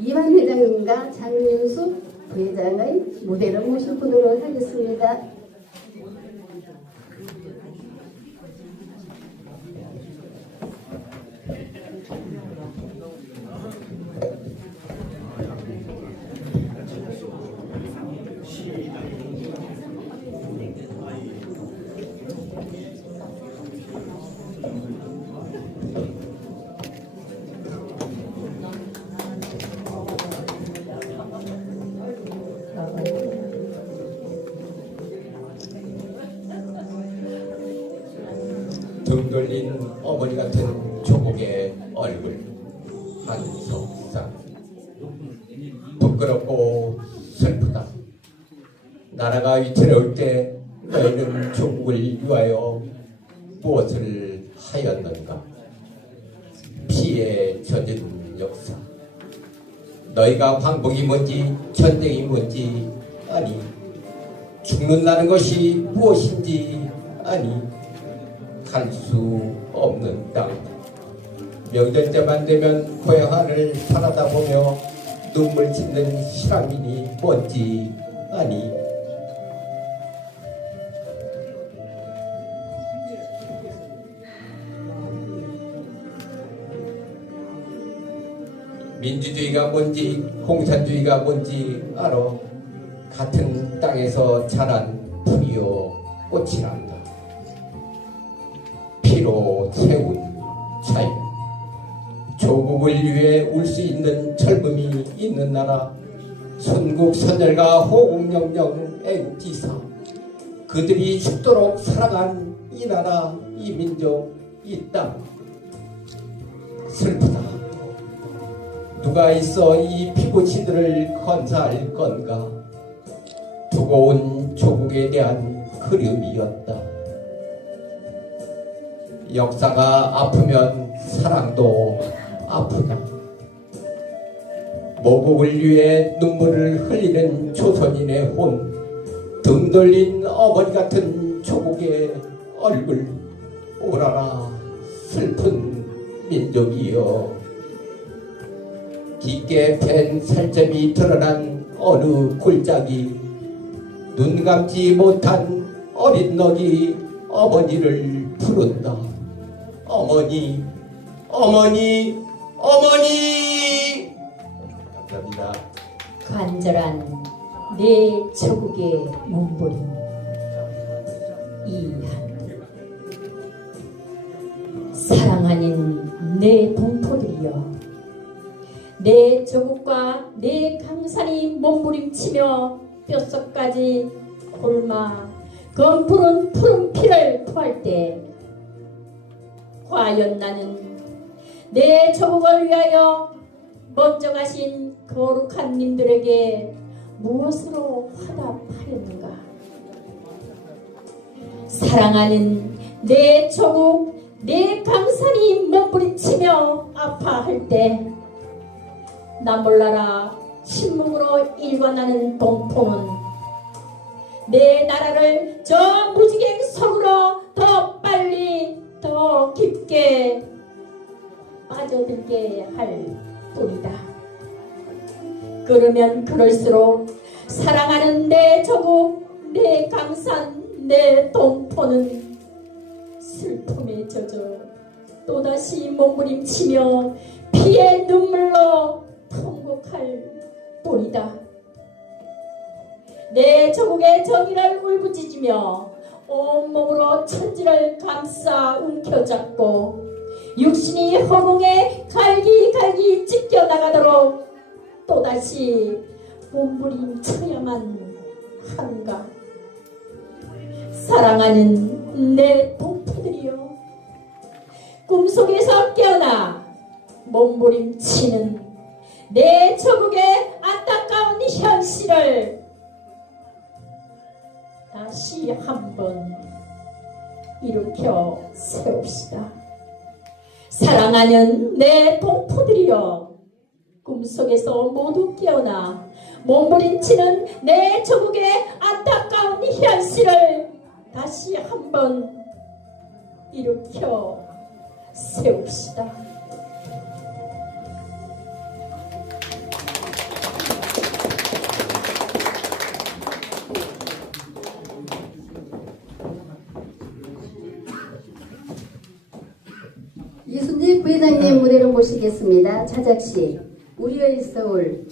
이완 회장님과 장윤수 부회장의 무대를 모셔보도록 하겠습니다. 등 돌린 어머니 같은 조국의 얼굴 한석상. 부끄럽고 슬프다. 나라가 위태로울 때 너희는 조국을 위하여 무엇을 하였는가? 피해 젖은 역사. 너희가 광복이 뭔지 전쟁이 뭔지 아니 죽는다는 것이 무엇인지 아니 갈 수 없는 땅. 명절 때만 되면 고향하를 바라다 보며 눈물 짓는 실향민이 뭔지 아니. 민주주의가 뭔지 공산주의가 뭔지 알아. 같은 땅에서 자란 풀이요 꽃이란다. 피로 채운 자유 조국을 위해 울 수 있는 젊음이 있는 나라. 선국 선열과 호국명령 애국지사. 그들이 죽도록 살아간 이 나라 이 민족 이 땅. 슬프다. 누가 있어 이 피부치들을 건사할 건가? 두고 온 조국에 대한 그리움이었다 역사가 아프면 사랑도 아프다. 모국을 위해 눈물을 흘리는 조선인의 혼, 등 돌린 어머니 같은 조국의 얼굴, 오라라 슬픈 민족이여. 깊게 팬 살점이 드러난 어느 골짜기, 눈 감지 못한 어린 너기 어머니를 부른다. 어머니, 어머니, 어머니. 감사합니다. 간절한 내 조국의 몸부림 이한 사랑하는 내 동포들이여 내 조국과 내 강산이 몸부림치며 뼛속까지 골마 검푸른 푸른 피를 토할 때 과연 나는 내 조국을 위하여 먼저 가신 거룩한 님들에게 무엇으로 화답하였는가? 사랑하는 내 조국, 내 강산이 몸부림치며 아파할 때, 나 몰라라 신문으로 일관하는 동포는 내 나라를 저 무지개 속으로 더 깊게 빠져들게 할 뿐이다. 그러면 그럴수록 사랑하는 내 조국, 내 강산, 내 동포는 슬픔에 젖어 또다시 몸부림치며 피의 눈물로 통곡할 뿐이다. 내 조국의 정의를 울부짖으며 온몸으로 천지를 감싸 움켜잡고 육신이 허공에 갈기갈기 찢겨 나가도록 또다시 몸부림쳐야만 한가. 사랑하는 내 동포들이여 꿈속에서 깨어나 몸부림치는 내 조국의 안타까운 현실을 다시 한번 일으켜 세웁시다. 사랑하는 내 동포들이여 꿈속에서 모두 깨어나 몸부림치는 내 조국의 안타까운 현실을 다시 한번 일으켜 세웁시다. 부회장님 무대로 모시겠습니다. 차작 씨, 우리의 서울